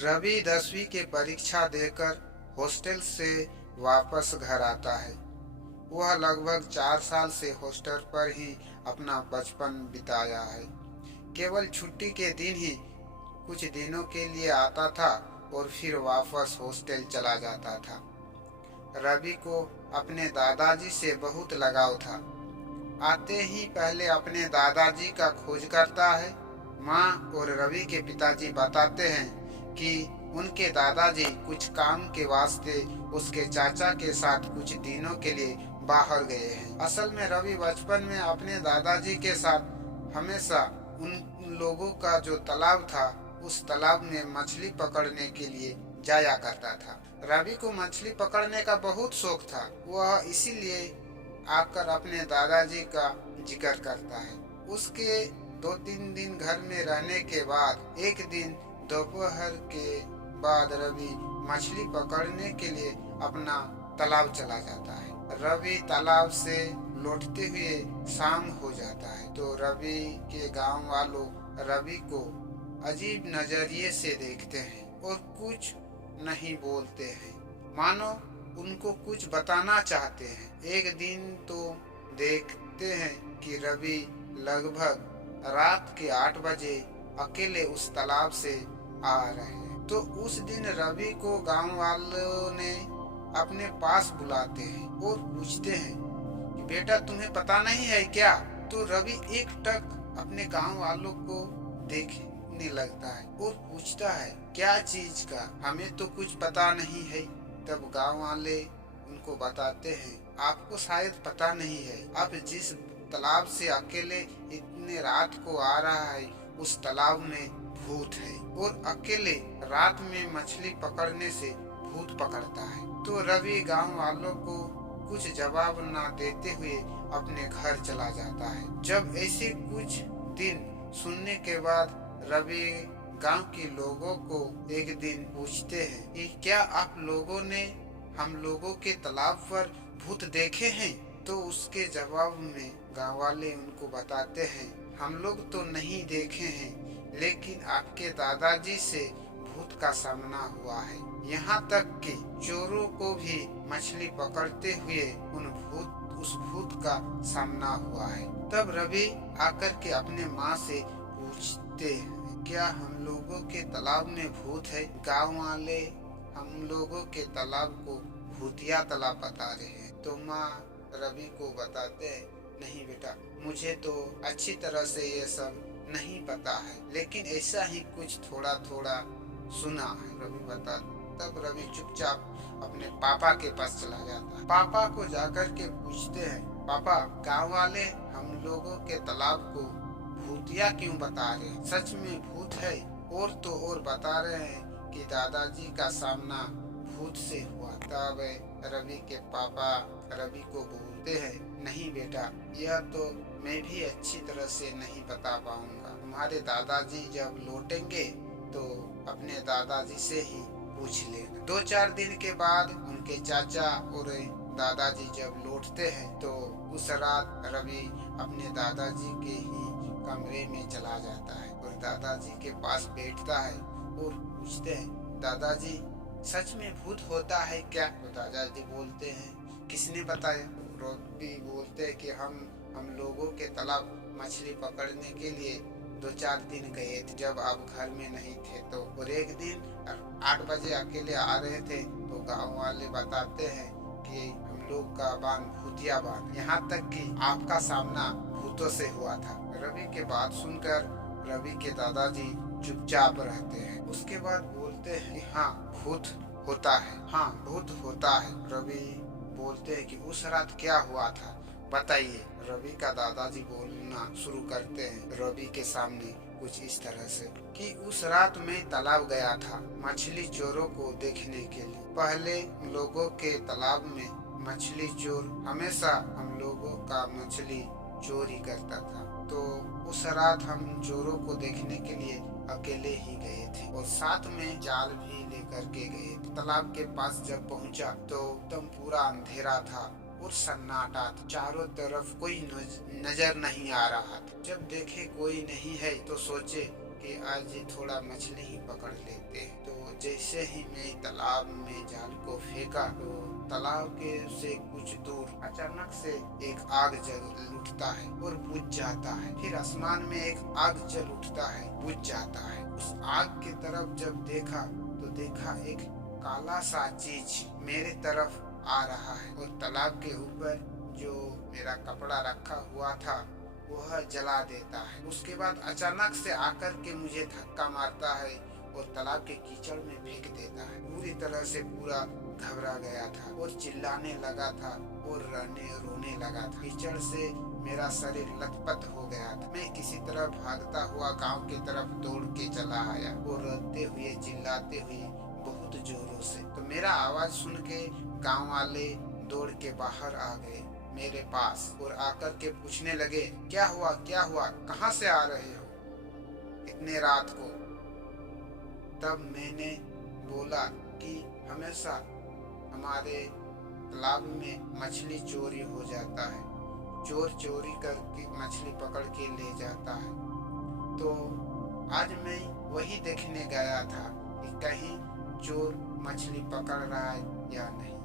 रवि 10वीं के परीक्षा देकर हॉस्टल से वापस घर आता है। वह लगभग 4 साल से हॉस्टल पर ही अपना बचपन बिताया है। केवल छुट्टी के दिन ही कुछ दिनों के लिए आता था और फिर वापस हॉस्टल चला जाता था। रवि को अपने दादाजी से बहुत लगाव था। आते ही पहले अपने दादाजी का खोज करता है। माँ और रवि के पिताजी बताते हैं कि उनके दादाजी कुछ काम के वास्ते उसके चाचा के साथ कुछ दिनों के लिए बाहर गए हैं। असल में रवि बचपन में अपने दादाजी के साथ हमेशा उन लोगों का जो तालाब था उस तालाब में मछली पकड़ने के लिए जाया करता था। रवि को मछली पकड़ने का बहुत शौक था। वह इसीलिए आकर अपने दादाजी का जिक्र करता है। उसके 2-3 दिन घर में रहने के बाद एक दिन दोपहर के बाद रवि मछली पकड़ने के लिए अपना तालाब चला जाता है। रवि तालाब से लौटते हुए शाम हो जाता है तो रवि के गांव वालों रवि को अजीब नजरिए से देखते हैं और कुछ नहीं बोलते हैं, मानो उनको कुछ बताना चाहते हैं। एक दिन तो देखते हैं कि रवि लगभग रात के 8 बजे अकेले उस तालाब से आ रहे हैं। तो उस दिन रवि को गांव वालों ने अपने पास बुलाते हैं और पूछते हैं कि बेटा तुम्हें पता नहीं है क्या? तो रवि एकटक अपने गांव वालों को देखने लगता है और पूछता है क्या चीज का? हमें तो कुछ पता नहीं है। तब गांव वाले उनको बताते हैं आपको शायद पता नहीं है, आप जिस तालाब से अकेले इतने रात को आ रहा है उस तालाब में भूत है और अकेले रात में मछली पकड़ने से भूत पकड़ता है। तो रवि गांव वालों को कुछ जवाब ना देते हुए अपने घर चला जाता है। जब ऐसे कुछ दिन सुनने के बाद रवि गांव के लोगों को एक दिन पूछते हैं कि क्या आप लोगों ने हम लोगों के तालाब पर भूत देखे हैं? तो उसके जवाब में गांव वाले उनको बताते हैं हम लोग तो नहीं देखे हैं, लेकिन आपके दादाजी से भूत का सामना हुआ है। यहाँ तक कि चोरों को भी मछली पकड़ते हुए उस भूत का सामना हुआ है। तब रवि आकर के अपने माँ से पूछते हैं क्या हम लोगों के तालाब में भूत है? गांव वाले हम लोगों के तालाब को भूतिया तालाब बता रहे हैं। तो माँ रवि को बताते हैं नहीं बेटा, मुझे तो अच्छी तरह से ये सब नहीं पता है, लेकिन ऐसा ही कुछ थोड़ा थोड़ा सुना है। रवि बता तब रवि चुपचाप अपने पापा के पास चला जाता है। पापा को जाकर के पूछते हैं पापा गांव वाले हम लोगों के तालाब को भूतिया क्यों बता रहे हैं? सच में भूत है? और तो और बता रहे हैं कि दादाजी का सामना भूत से हुआ। तब रवि के पापा रवि को बोलते हैं नहीं बेटा, यह तो मैं भी अच्छी तरह से नहीं बता पाऊंगा। तुम्हारे दादाजी जब लौटेंगे तो अपने दादाजी से ही पूछ लेना। 2-4 दिन के बाद उनके चाचा और दादाजी जब लौटते हैं तो उस रात रवि अपने दादाजी के ही कमरे में चला जाता है और दादाजी के पास बैठता है और पूछते हैं दादाजी सच में भूत होता है क्या? तो दादाजी बोलते हैं किसने बताया? रवि बोलते हैं कि हम लोगों के तालाब मछली पकड़ने के लिए 2-4 दिन गए थे जब आप घर में नहीं थे। तो और एक दिन 8 बजे अकेले आ रहे थे तो गांव वाले बताते हैं कि हम लोग का बांध भूतिया बांध, यहाँ तक कि आपका सामना भूतों से हुआ था। रवि के बात सुनकर रवि के दादाजी चुपचाप रहते हैं। उसके बाद बोलते हैं हाँ भूत होता है, हाँ भूत होता है। रवि बोलते हैं कि उस रात क्या हुआ था बताइए। रवि का दादाजी बोलना शुरू करते हैं रवि के सामने कुछ इस तरह से कि उस रात मैं तालाब गया था मछली चोरों को देखने के लिए। पहले लोगों के तालाब में मछली चोर हमेशा हम लोगों का मछली चोरी करता था। तो उस रात हम चोरों को देखने के लिए अकेले ही गए थे और साथ में जाल भी लेकर के गए थे। तालाब के पास जब पहुंचा तो एकदम पूरा अंधेरा था और सन्नाटा था। चारों तरफ कोई नजर नहीं आ रहा था। जब देखे कोई नहीं है तो सोचे कि आज थोड़ा मछली ही पकड़ लेते हैं। तो जैसे ही मैं तालाब में जाल को फेंका तो तालाब के से कुछ दूर अचानक से एक आग जल उठता है और बुझ जाता है। फिर आसमान में एक आग जल उठता है, बुझ जाता है। उस आग की तरफ जब देखा तो देखा एक काला सा चीज मेरे तरफ आ रहा है और तालाब के ऊपर जो मेरा कपड़ा रखा हुआ था वह जला देता है। उसके बाद अचानक से आकर के मुझे धक्का मारता है और तालाब के कीचड़ में फेंक देता है। पूरी तरह से पूरा घबरा गया था और चिल्लाने लगा था और रोने लगा था। कीचड़ से मेरा शरीर लथपथ हो गया था। मैं किसी तरह भागता हुआ गांव की तरफ दौड़ के चला आया और रोते हुए चिल्लाते हुए बहुत जोरों से। तो मेरा आवाज सुन के गांव वाले दौड़ के बाहर आ गए मेरे पास और आकर के पूछने लगे, क्या हुआ, कहाँ से आ रहे हो इतने रात को। तब मैंने बोला कि हमेशा हमारे तालाब में मछली चोरी हो जाता है, चोर चोरी करके मछली पकड़ के ले जाता है। तो आज मैं वही देखने गया था कि कहीं चोर मछली पकड़ रहा है या नहीं,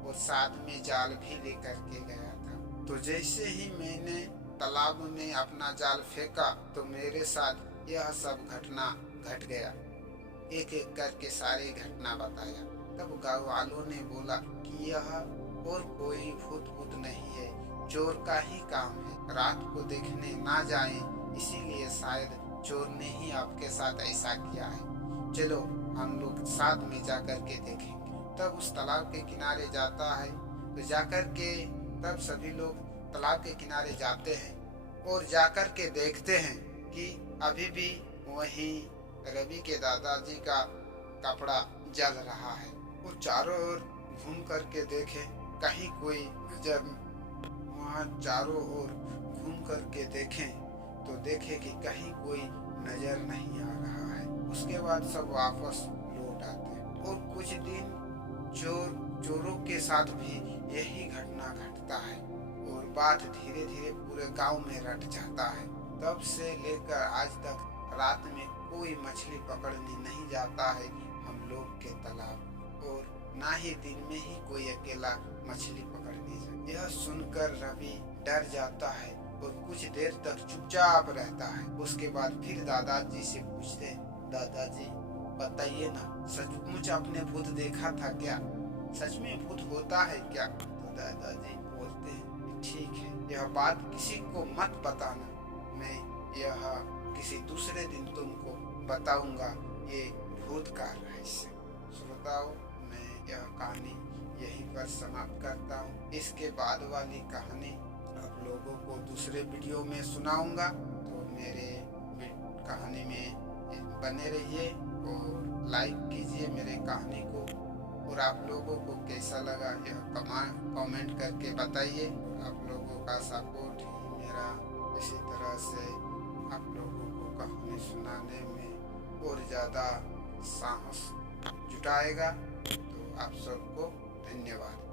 और साथ में जाल भी लेकर के गया था। तो जैसे ही मैंने तालाब में अपना जाल फेंका तो मेरे साथ यह सब घटना घट गया। एक एक करके सारी घटना बताया। तब गाँव वालों ने बोला कि यह और कोई भूत नहीं है, चोर का ही काम है। रात को देखने ना जाएं, इसीलिए शायद चोर ने ही आपके साथ ऐसा किया है। चलो हम लोग साथ में जाकर के देखेंगे। तब उस तालाब के किनारे जाता है तो जाकर के तब सभी लोग तालाब के किनारे जाते हैं और जाकर के देखते हैं कि अभी भी वहीं रवि के दादाजी का कपड़ा जल रहा है। वो चारों ओर घूम करके देखे कहीं कोई नजर, वहाँ चारों ओर घूम करके देखें तो देखे कि कहीं कोई नजर नहीं आ रहा है। उसके बाद सब वापस लौट आते हैं और कुछ दिन चोरों के साथ भी यही घटना घटता है और बात धीरे धीरे पूरे गांव में रट जाता है। तब से लेकर आज तक रात में कोई मछली पकड़ने नहीं जाता है हम लोग के तालाब, और ना ही दिन में ही कोई अकेला मछली पकड़ने जाए। यह सुनकर रवि डर जाता है और कुछ देर तक चुपचाप रहता है। उसके बाद फिर दादाजी से पूछते, दादाजी बताइए ना, सचमुच आपने भूत देखा था क्या? सच में भूत होता है क्या? तो दादाजी बोलते हैं, ठीक है, यह बात किसी को मत बताना, मैं यह किसी दूसरे दिन तुमको बताऊंगा ये भूत का रहस्य। श्रोताओं, मैं यह कहानी यहीं पर समाप्त करता हूँ। इसके बाद वाली कहानी आप लोगों को दूसरे वीडियो में सुनाऊंगा, तो मेरे कहानी में बने रहिए और लाइक कीजिए मेरे कहानी को। और आप लोगों को कैसा लगा यह कमेंट करके बताइए। आप लोगों का सपोर्ट ही मेरा इसी तरह से आप लोगों को कहानी सुनाने में और ज़्यादा साहस जुटाएगा। तो आप सबको धन्यवाद।